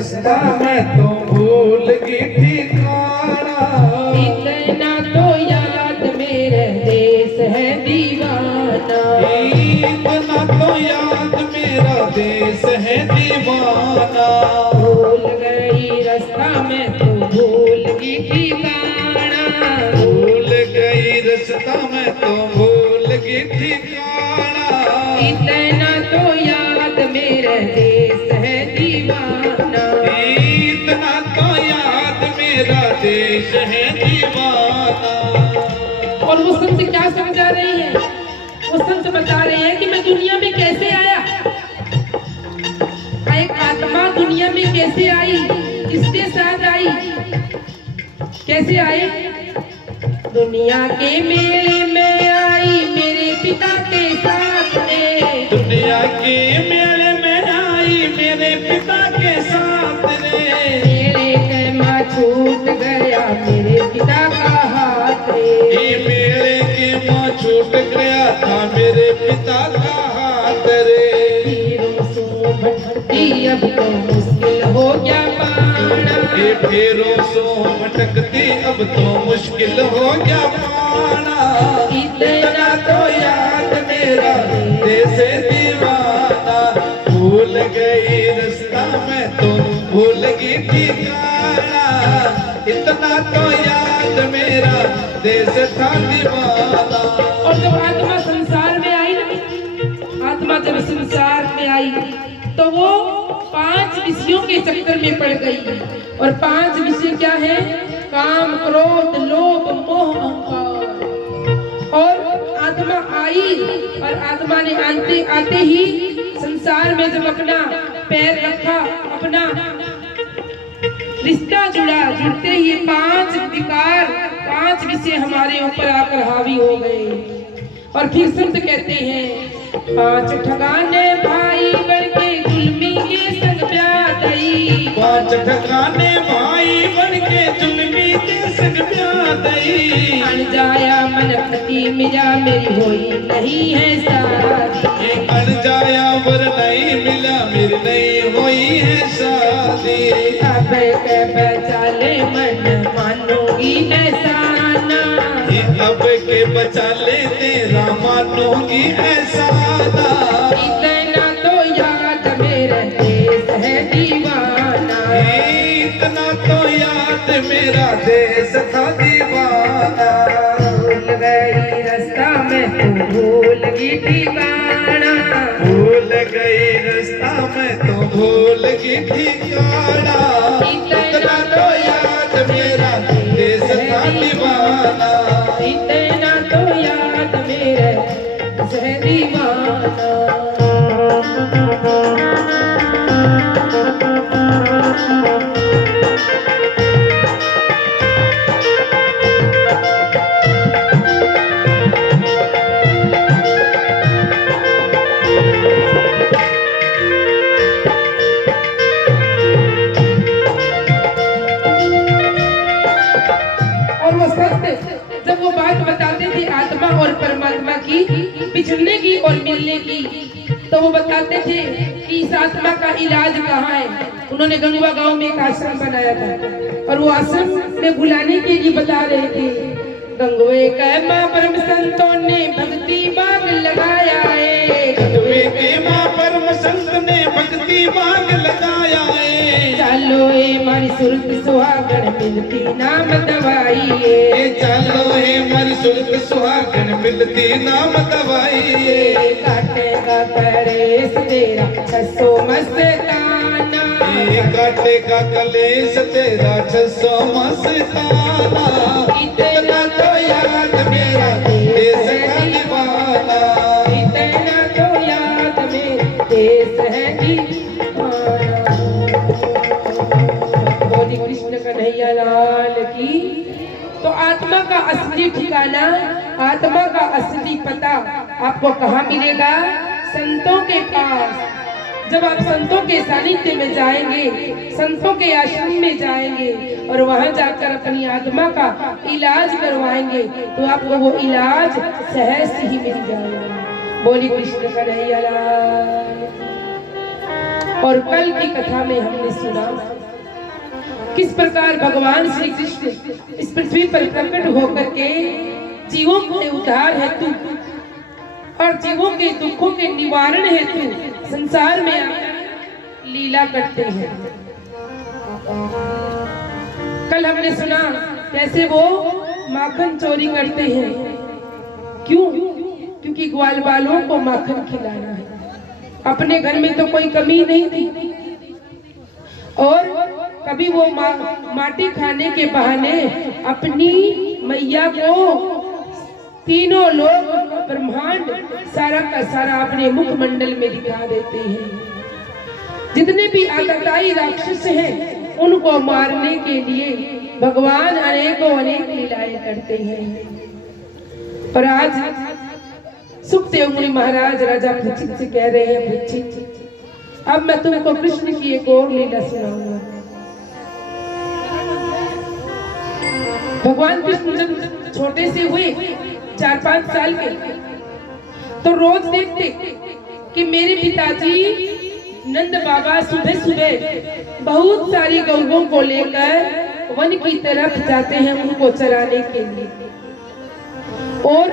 रास्ता मैं तो भूल गई ठिकाना। इतना तो याद मेरे देश है दीवाना। इतना तो याद मेरा देश है दीवाना। भूल गई रास्ता मैं तो भूल गई ठिकाना। भूल गई रास्ता मैं तो भूल गई ठिकाना। इतना तो याद मेरे देश है दीवाना। इतना तो याद मेरा देश है दीवाना। और वो संत क्या समझा रही है? वो संत बता रहे हैं कि मैं दुनिया में कैसे आया, एक आत्मा दुनिया में कैसे आई, किसके साथ आई, कैसे आई? दुनिया के मेले में आई मेरे पिता के साथ रे। दुनिया के मेले में आई मेरे पिता के साथ रे। मेरे कहमा छूट गया मेरे पिता का हाथ रे। ये मेले के माँ छूट गया था मेरे पिता का हाथ रे। तीरों सो भटकती अब तो मुश्किल हो गया पाना। ये फेरों सो भटकती अब तो मुश्किल हो गया पाना। इतना तो याद मेरा देश दीवाना। भूल गई रास्ता मैं तो भूल गई ठिकाना। इतना तो याद मेरा देश था दीवाना। और जब आत्मा संसार में आई ना, आत्मा जब संसार में आई तो वो 5 विषयों के चक्कर में पड़ गई। और 5 विषय क्या है? काम, क्रोध, लोभ, मोह, अहंकार। और आत्मा आई और आत्मा ने आते आते ही संसार में जब अपना पैर रखा, अपना रिश्ता जुड़ा, जुड़ते ही 5 विकार, 5 विषय हमारे ऊपर आकर हावी हो गए। और फिर संत कहते हैं 5 ठगाने भाई बन के जुल्मी के संग ब्याह दई। 5 ठगाने भाई बन के जुल्मी के संग ब्याह दई। अन जाया मन खती मिला मेरी होई नहीं है शादी। ये अड़ जाया वर नहीं मिला मेरी नहीं हुई है शादी। अब के बचाले मन मानूंगी एहसाना। ये अब के बचा ले तेरा मानूंगी एहसाना। इतना तो याद मेरा देश है दीवाना। इतना तो याद मेरा देश था दीवाना। भूल गई रास्ता मैं तो भूल गई ठिकाना। भूल गई रास्ता मैं तो भूल गई ठिकाना। इतना तो याद मेरा देश था दीवाना। इतना तो याद मेरा देश है दीवाना। और वो संत जब वो बात बताते थे आत्मा और परमात्मा की बिछड़ने की और मिलने की, तो वो बताते थे कि इस आत्मा का इलाज कहाँ है। उन्होंने गंगवा गांव में एक आश्रम बनाया था और वो आश्रम में बुलाने के लिए बता रहे थे। गंगवे का माँ परम संतों ने भक्ति बाग लगाया है। गंगवे के माँ परम संत ने भक्ति बाग लगाया है। चलो ए मारी सुरत सुहागन मिलती नाम दवाई ये चलो है मर सुल्क सुहागन मिलती नाम दवाई। ये काटेगा कलेश तेरा छसो मस्ताना। ये काटेगा कलेश तेरा 600 मस्ताना। इतना तो याद मेरा देश का दीवाना। इतना तो याद मेरा देश है दीवाना। बोली कृष्ण कन्हैया लाल की। तो आत्मा का असली ठिकाना, आत्मा का असली पता आपको कहाँ मिलेगा? संतों के पास। जब आप संतों के सानिध्य में जाएंगे, संतों के आश्रम में जाएंगे और वहां जाकर अपनी आत्मा का इलाज करवाएंगे तो आपको वो इलाज सहज से ही मिल जाएगा। बोली कृष्ण कन्हैया लाल। और कल की कथा में हमने सुना किस प्रकार भगवान श्री कृष्ण इस पृथ्वी पर प्रकट होकर के जीवों के उद्धार हेतु और जीवों के दुखों के निवारण हेतु संसार में आकर लीला करते हैं। कल हमने सुना कैसे वो माखन चोरी करते हैं। क्यों? क्योंकि ग्वाल बालों को माखन खिलाना है। अपने घर में तो कोई कमी नहीं थी और कभी वो माटी खाने के बहाने अपनी मैया को तीनों लोग ब्रह्मांड सारा का सारा अपने मुखमंडल में दिखा देते हैं। जितने भी आतताई राक्षस हैं उनको मारने के लिए भगवान अनेक लीलाएं करते हैं। और आज सुखदेव मुनि महाराज राजा परीक्षित से कह रहे हैं, परीक्षित अब मैं तुमको कृष्ण की एक और लीला सुनाऊंगा। भगवान कृष्ण जब छोटे से हुए 4-5 साल के तो रोज देखते कि मेरे पिताजी नंद बाबा सुबह सुबह बहुत सारी गौओं को लेकर वन की तरफ जाते हैं उनको चराने के लिए और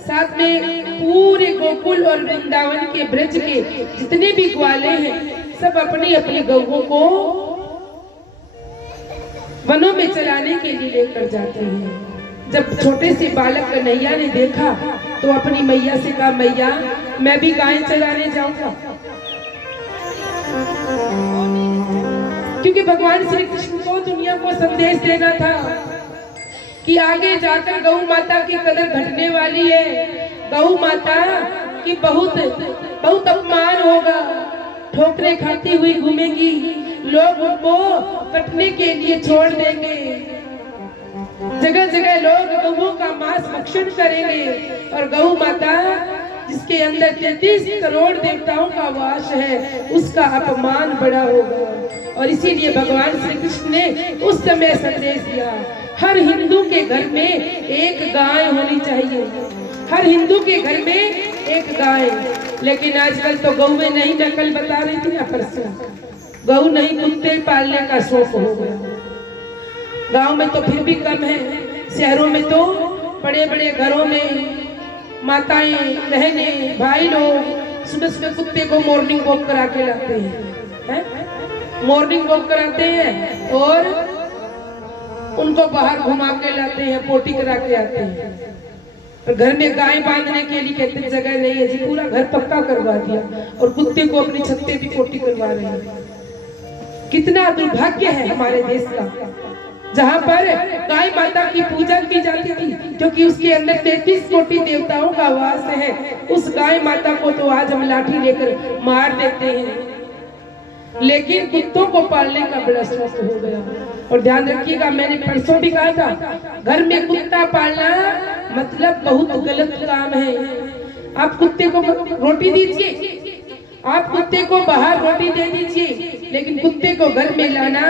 साथ में पूरे गोकुल और वृंदावन के ब्रज के जितने भी ग्वाले हैं सब अपनी अपनी गौओं को वनों में चराने के लिए लेकर जाते हैं। जब छोटे से बालक कन्हैया ने देखा तो अपनी मैया से कहा, मैया मैं भी गाय चराने जाऊंगा। क्योंकि भगवान श्री कृष्ण को दुनिया को संदेश देना था कि आगे जाकर गौ माता की कदर घटने वाली है। गौ माता की बहुत अपमान होगा, ठोकरें खाती हुई घूमेगी, लोग उनको कटने के लिए छोड़ देंगे, जगह जगह लोग गौओं का मांस भक्षण करेंगे और गौ माता जिसके अंदर 33 करोड़ देवताओं का वास है उसका अपमान बड़ा होगा। और इसीलिए भगवान श्री कृष्ण ने उस समय संदेश दिया, हर हिंदू के घर में एक गाय होनी चाहिए, हर हिंदू के घर में एक गाय। लेकिन आजकल तो गौ में नहीं, नकल बता रही थी ना परसों, गौ नहीं कुत्ते पालने का शौक हो गया। गांव में तो फिर भी कम है, शहरों में तो बड़े बड़े घरों में माताएं बहने भाई लोग सुबह सुबह कुत्ते को मॉर्निंग वॉक करा के लाते हैं, मॉर्निंग वॉक कराते हैं और उनको बाहर घुमा के लाते हैं, पोटी करा के आते हैं। और घर में गाय बांधने के लिए कहते जगह नहीं है जी, पूरा घर पक्का करवा दिया और कुत्ते को अपनी छत पे भी पोटी करवा रहे हैं। कितना दुर्भाग्य है हमारे देश का, जहाँ पर गाय माता की पूजा की जाती थी क्योंकि उसके अंदर 33 कोटि देवताओं का वास है। उस गाय माता को तो आज हम लाठी लेकर मार देते हैं, लेकिन कुत्तों को पालने का बड़ा शौक हो गया। और ध्यान रखिएगा, मैंने परसों भी कहा था, घर में कुत्ता पालना मतलब बहुत गलत काम है। आप कुत्ते को रोटी दीजिए, आप कुत्ते को बाहर रोटी दे दीजिए, लेकिन कुत्ते को घर में लाना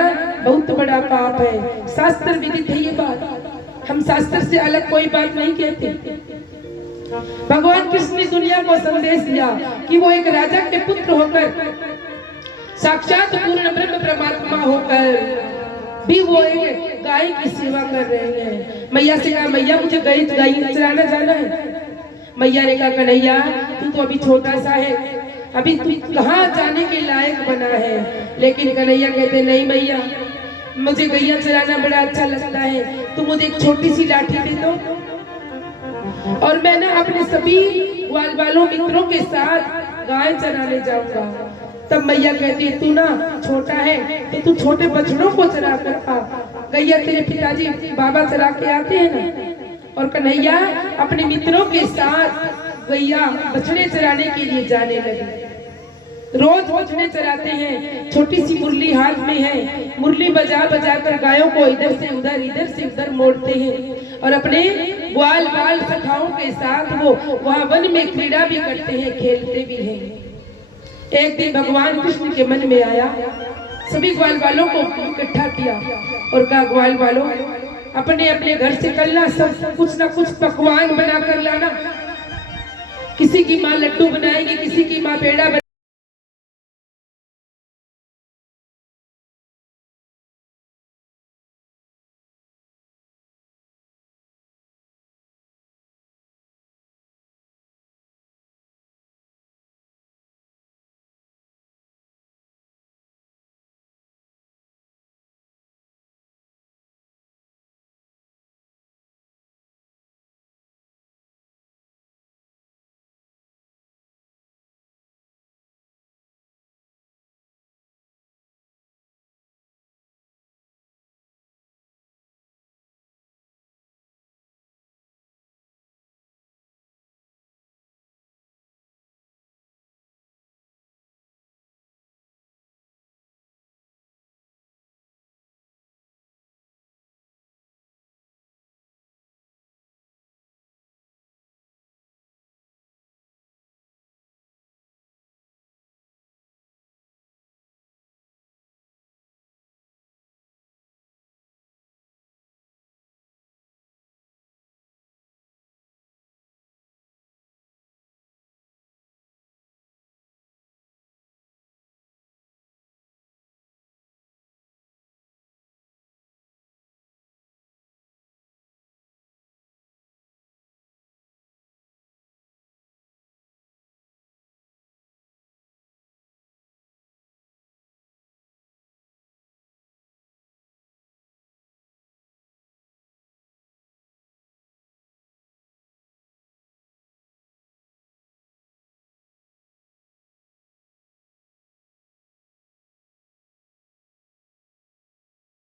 बहुत बड़ा पाप है। शास्त्र विदित है ये बात, हम शास्त्र से अलग कोई बात नहीं कहते। भगवान कृष्ण ने दुनिया को संदेश दिया कि वो एक राजा के पुत्र होकर, साक्षात पूर्ण ब्रह्म परमात्मा होकर भी वो एक गाय की सेवा कर रहे हैं। मैया से कहा, मैया मुझे गाय चराना जाना है। मैया ने कहा, कन्हैया तू तो अभी छोटा सा है, अभी तू कहाँ जाने के लायक बना है। लेकिन कन्हैया कहते, नहीं मैया मुझे गैया चराना बड़ा अच्छा लगता है, तू मुझे एक छोटी सी लाठी दे दो और मैं ना अपने सभी ग्वाल बालों मित्रों के साथ गाय चराने जाऊंगा। तब मैया कहती है, तू ना छोटा है तो तू छोटे बछड़ों को चरा कर आ, गैया तेरे पिताजी बाबा चरा के आते हैं ना। और कन्हैया अपने मित्रों के साथ गैया बछड़े चराने के लिए जाने लगे। रोज बछड़े चराते हैं, छोटी सी मुरली हाथ में है, मुरली बजा बजा कर गायों को इधर से उधर मोड़ते हैं और अपने ग्वाल बाल सखाओं के साथ वो वहाँ वन में क्रीड़ा भी करते हैं, खेलते भी हैं। एक दिन भगवान कृष्ण के मन में आया, सभी ग्वाल बालों को इकट्ठा किया और कहा, ग्वाल बालों अपने अपने घर से कल ना सब कुछ ना कुछ पकवान बना कर लाना। किसी की माँ लड्डू बनाएगी, किसी की माँ पेड़ा